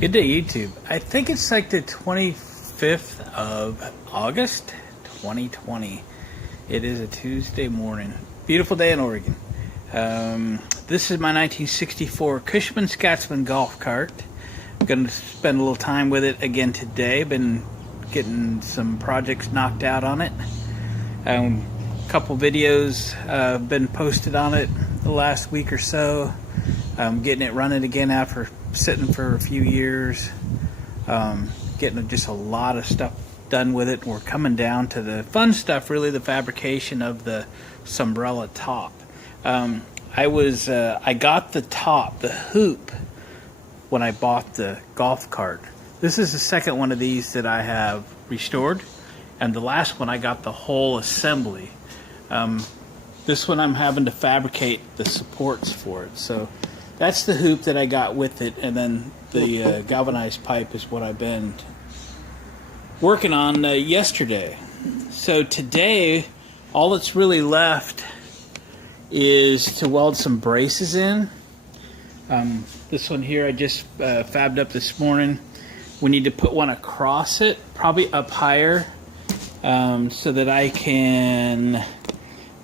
Good day, YouTube. I think it's like the 25th of August, 2020. It is a Tuesday morning. Beautiful day in Oregon. This is my 1964 Cushman Scotsman golf cart. I'm going to spend a little time with it again today. Been getting some projects knocked out on it. A couple videos been posted on it the last week or so. Getting it running again after sitting for a few years. Getting just a lot of stuff done with it. We're coming down to the fun stuff, really, the fabrication of the Sombrella top. I got the top, the hoop, when I bought the golf cart. This is the second one of these that I have restored, and the last one I got the whole assembly. This one I'm having to fabricate the supports for it. So that's the hoop that I got with it, and then the galvanized pipe is what I've been working on yesterday. So today, all that's really left is to weld some braces in. This one here I just fabbed up this morning. We need to put one across it, probably up higher, so that I can,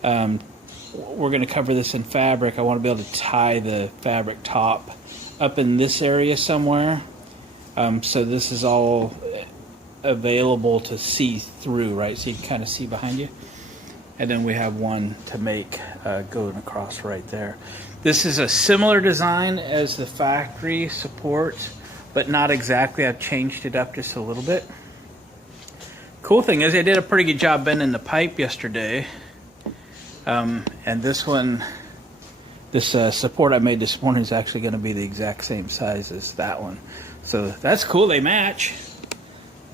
we're going to cover this in fabric. I want to be able to tie the fabric top up in this area somewhere. So this is all available to see through, right? So you can kind of see behind you. And then we have one to make going across right there. This is a similar design as the factory support, but not exactly. I've changed it up just a little bit. Cool thing is I did a pretty good job bending the pipe yesterday. And this one, this support I made this morning is actually going to be the exact same size as that one. So that's cool, they match.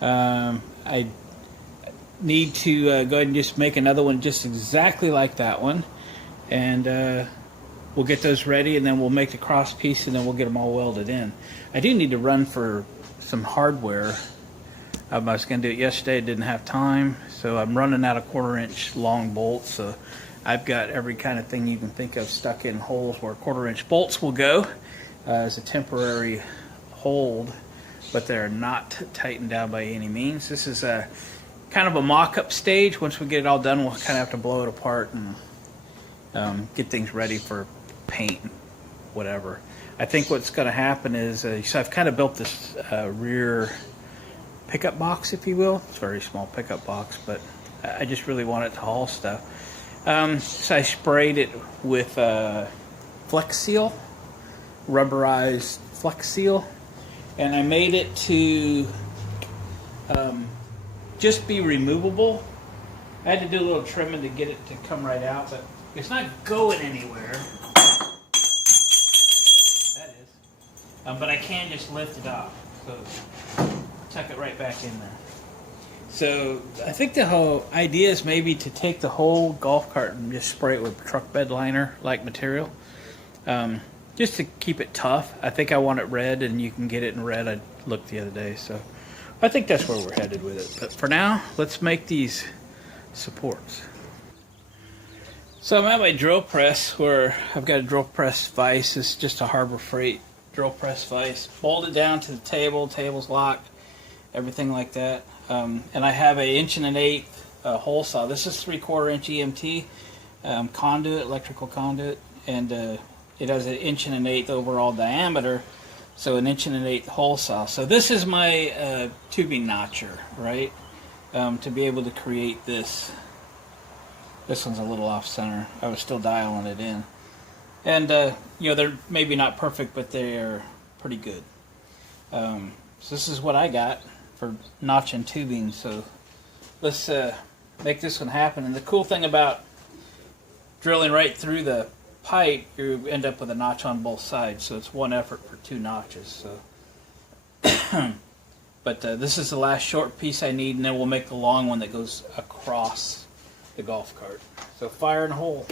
I need to go ahead and just make another one just exactly like that one. And we'll get those ready, and then we'll make the cross piece, and then we'll get them all welded in. I do need to run for some hardware. I was going to do it yesterday, didn't have time. So I'm running out of 1/4-inch long bolts. So I've got every kind of thing you can think of stuck in holes where 1/4-inch bolts will go as a temporary hold, but they're not tightened down by any means. This is a kind of a mock-up stage. Once we get it all done, we'll kind of have to blow it apart and get things ready for paint, whatever. I think what's going to happen is, so I've kind of built this rear pickup box, if you will. It's a very small pickup box, but I just really want it to haul stuff. So I sprayed it with Flex Seal, rubberized Flex Seal, and I made it to just be removable. I had to do a little trimming to get it to come right out, but it's not going anywhere. That is. But I can just lift it off. So tuck it right back in there. So I think the whole idea is maybe to take the whole golf cart and just spray it with truck bed liner like material, just to keep it tough. I think I want it red, and you can get it in red. I looked the other day, so I think that's where we're headed with it. But for now, let's make these supports. So I'm at my drill press where I've got a drill press vise. It's just a Harbor Freight drill press vise, bolted down to the table. Table's locked, everything like that. And I have a 1 1/8" hole saw. This is 3/4-inch EMT conduit, electrical conduit, and it has an 1 1/8" overall diameter, so an 1 1/8" hole saw. So this is my tubing notcher, right? To be able to create this. This one's a little off center. I was still dialing it in, and you know, they're maybe not perfect, but they're pretty good. So this is what I got for notching tubing. So let's make this one happen. And the cool thing about drilling right through the pipe, you end up with a notch on both sides. So it's one effort for 2 notches. So, but this is the last short piece I need, and then we'll make the long one that goes across the golf cart. So fire and hole.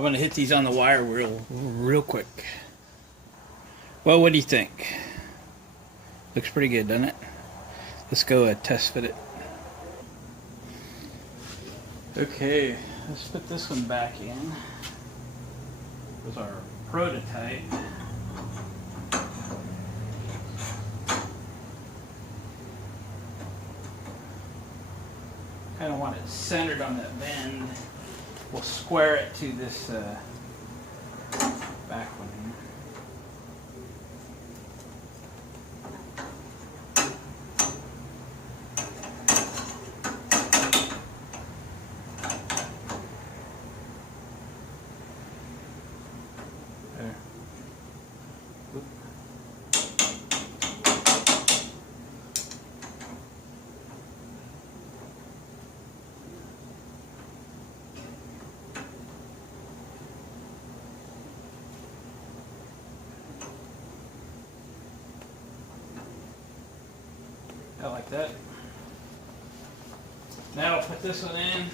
I'm gonna hit these on the wire real quick. Well, what do you think? Looks pretty good, doesn't it? Let's go test fit it. Okay, let's put this one back in. This is our prototype. Kind of want it centered on that bend. We'll square it to this back one here. There. Oop. I like that. Now I'll put this one in.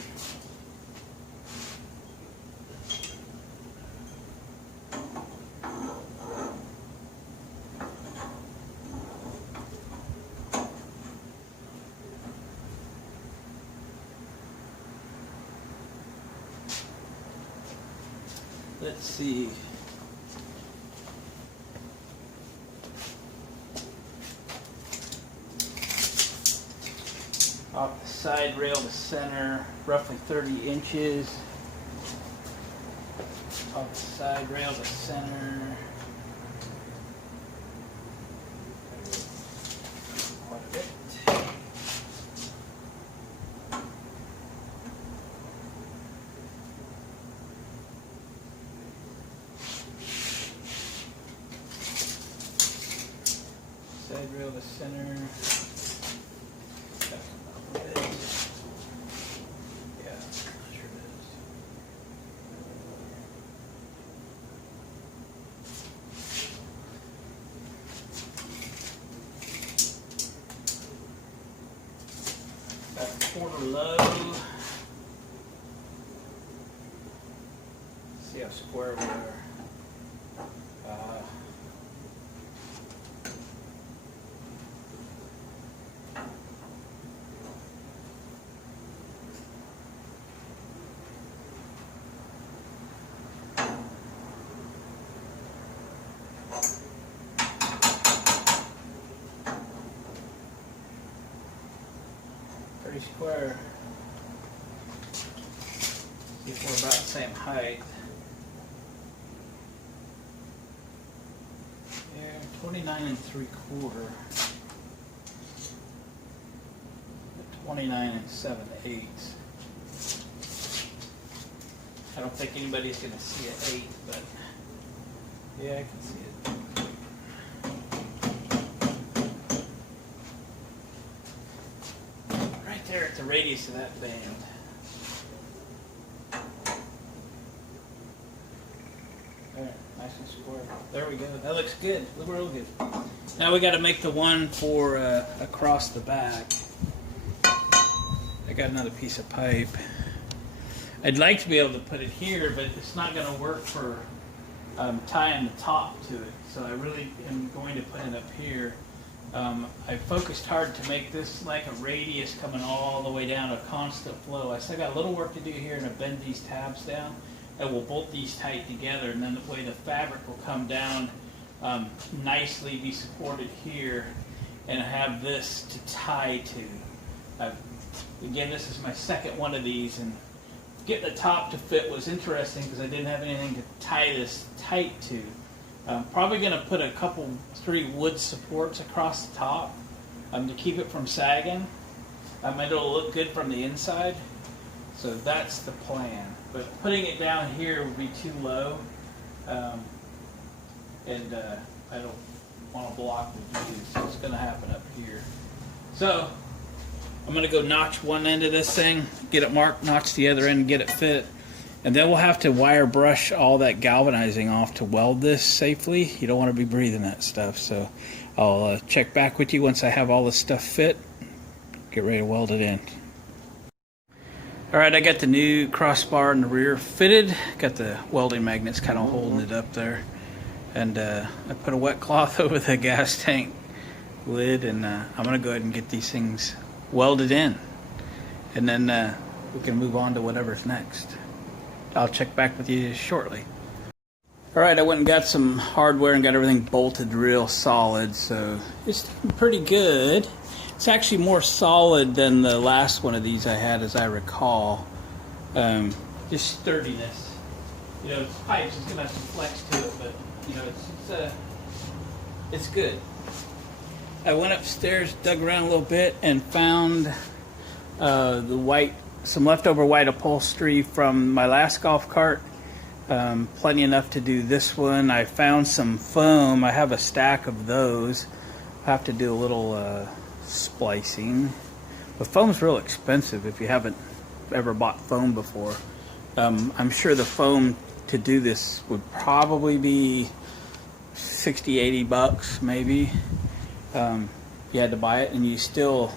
Let's see. Off the side rail to center, roughly 30 inches. Off the side rail to center. Quite a bit. Side rail to center. Quarter low. See how square we are. 30 square. See if we're about the same height. Yeah, 29 3/4. 29 7/8. I don't think anybody's going to see an 8, but yeah, I can see it. Right there at the radius of that band. There, nice and square. There we go. That looks good. Look real good. Now we got to make the one for across the back. I got another piece of pipe. I'd like to be able to put it here, but it's not going to work for tying the top to it. So I really am going to put it up here. I focused hard to make this like a radius coming all the way down, a constant flow. I still got a little work to do here, and I bend these tabs down, and we'll bolt these tight together, and then the way the fabric will come down nicely, be supported here, and have this to tie to. Again, this is my second one of these, and getting the top to fit was interesting because I didn't have anything to tie this tight to. I'm probably going to put a couple, 3 wood supports across the top to keep it from sagging. It'll look good from the inside, so that's the plan. But putting it down here would be too low, and I don't want to block the view, so it's going to happen up here. So I'm going to go notch one end of this thing, get it marked, notch the other end, get it fit. And then we'll have to wire brush all that galvanizing off to weld this safely. You don't want to be breathing that stuff. So I'll check back with you once I have all this stuff fit. Get ready to weld it in. Alright, I got the new crossbar in the rear fitted. Got the welding magnets kind of holding it up there. And I put a wet cloth over the gas tank lid, and I'm going to go ahead and get these things welded in. And then we can move on to whatever's next. I'll check back with you shortly. Alright, I went and got some hardware and got everything bolted real solid, so it's pretty good. It's actually more solid than the last one of these I had, as I recall. Just sturdiness. You know, it's pipes, it's going to have some flex to it, but you know, it's good. I went upstairs, dug around a little bit, and found some leftover white upholstery from my last golf cart. Plenty enough to do this one. I found some foam. I have a stack of those. I have to do a little splicing. But foam's real expensive if you haven't ever bought foam before. I'm sure the foam to do this would probably be 60, 80 bucks maybe. You had to buy it, and you still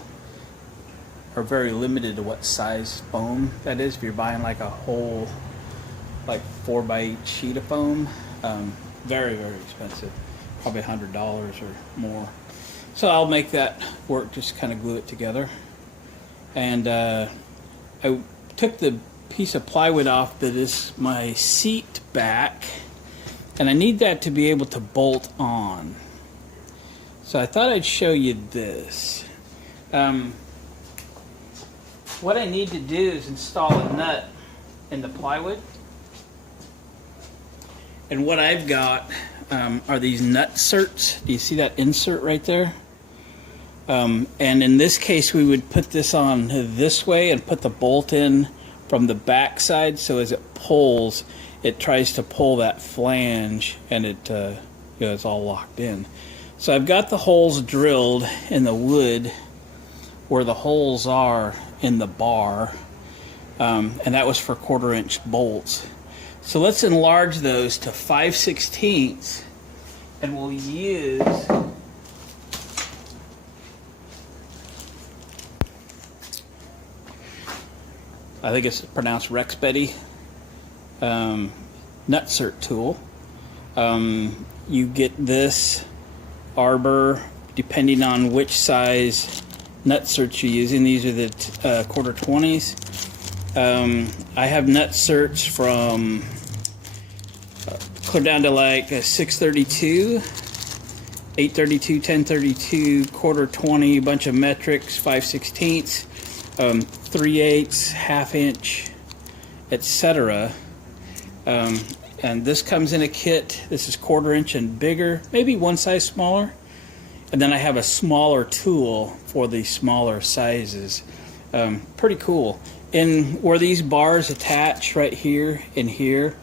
are very limited to what size foam that is. If you're buying like a whole like 4x8 sheet of foam, very, very expensive, probably $100 or more. So I'll make that work, just kind of glue it together. And I took the piece of plywood off that is my seat back, and I need that to be able to bolt on. So I thought I'd show you this. What I need to do is install a nut in the plywood. And what I've got are these nut certs. Do you see that insert right there? And in this case, we would put this on this way and put the bolt in from the back side, so as it pulls, it tries to pull that flange, and it you know, it's all locked in. So I've got the holes drilled in the wood where the holes are in the bar, and that was for 1/4-inch bolts. So let's enlarge those to 5/16, and we'll use I think it's pronounced Rex Betty nut cert tool. You get this arbor depending on which size nut certs you're using. These are the 1/4-20s. I have nut certs from clear down to like a 632, 832, 1032, 1/4-20, bunch of metrics, 5/16, 3/8, 1/2 inch, etc. And this comes in a kit. This is 1/4 inch and bigger, maybe one size smaller. And then I have a smaller tool for the smaller sizes. Pretty cool. And where these bars attach right here and here,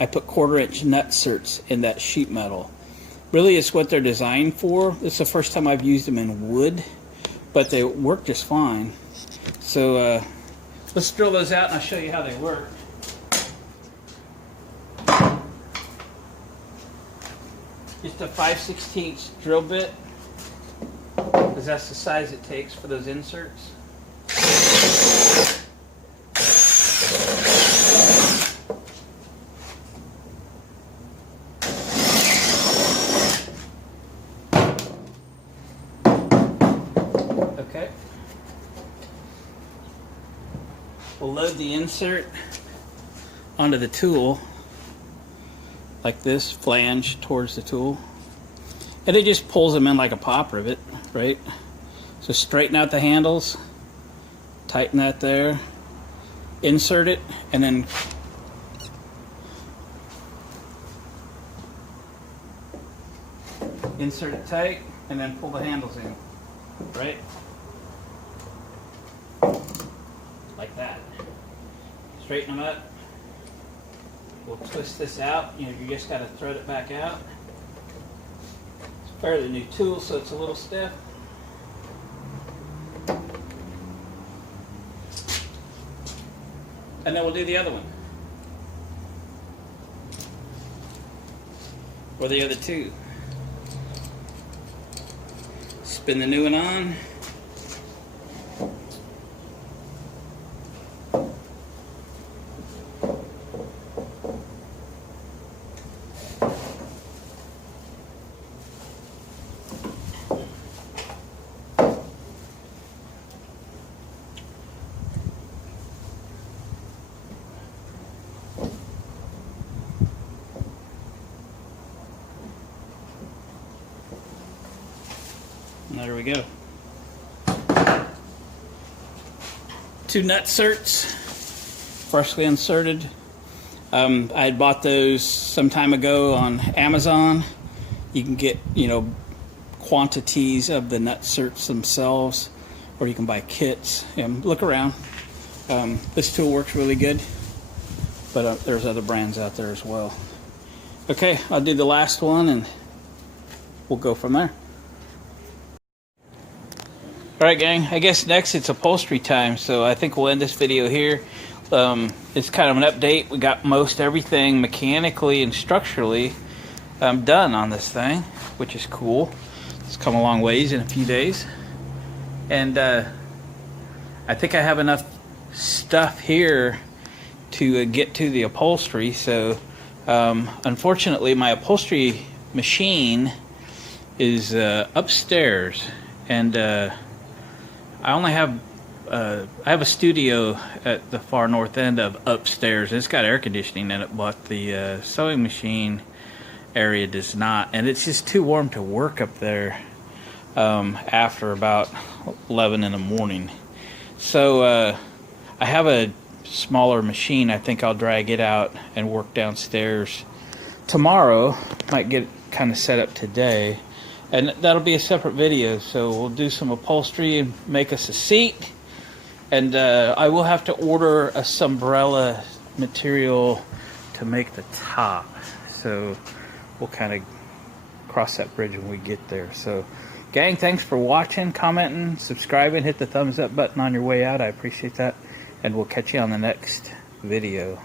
I put 1/4-inch nut certs in that sheet metal. Really, it's what they're designed for. This is the first time I've used them in wood, but they work just fine. So let's drill those out and I'll show you how they work. Just a 5/16 drill bit, because that's the size it takes for those inserts. Okay. We'll load the insert onto the tool like this, flange towards the tool, and it just pulls them in like a pop rivet, right? So straighten out the handles, tighten that there, insert it, and then insert it tight, and then pull the handles in, right? Like that. Straighten them up. We'll twist this out. You know, you just got to thread it back out. It's a fairly new tool, so it's a little stiff. And then we'll do the other one. Or the other two. Spin the new one on. And there we go. 2 nut certs, freshly inserted. I had bought those some time ago on Amazon. You can get, you know, quantities of the nut certs themselves, or you can buy kits. And look around. This tool works really good, but there's other brands out there as well. Okay, I'll do the last one and we'll go from there. Alright gang, I guess next it's upholstery time, so I think we'll end this video here. It's kind of an update. We got most everything mechanically and structurally done on this thing, which is cool. It's come a long ways in a few days. And I think I have enough stuff here to get to the upholstery, so unfortunately my upholstery machine is upstairs, and I only have I have a studio at the far north end of upstairs. It's got air conditioning in it, but the sewing machine area does not, and it's just too warm to work up there after about 11 in the morning. So I have a smaller machine. I think I'll drag it out and work downstairs tomorrow. Might get kind of set up today, and that'll be a separate video. So we'll do some upholstery and make us a seat, and I will have to order a Sombrella material to make the top, so we'll kind of cross that bridge when we get there. So gang, thanks for watching, commenting, subscribing, hit the thumbs up button on your way out. I appreciate that, and we'll catch you on the next video.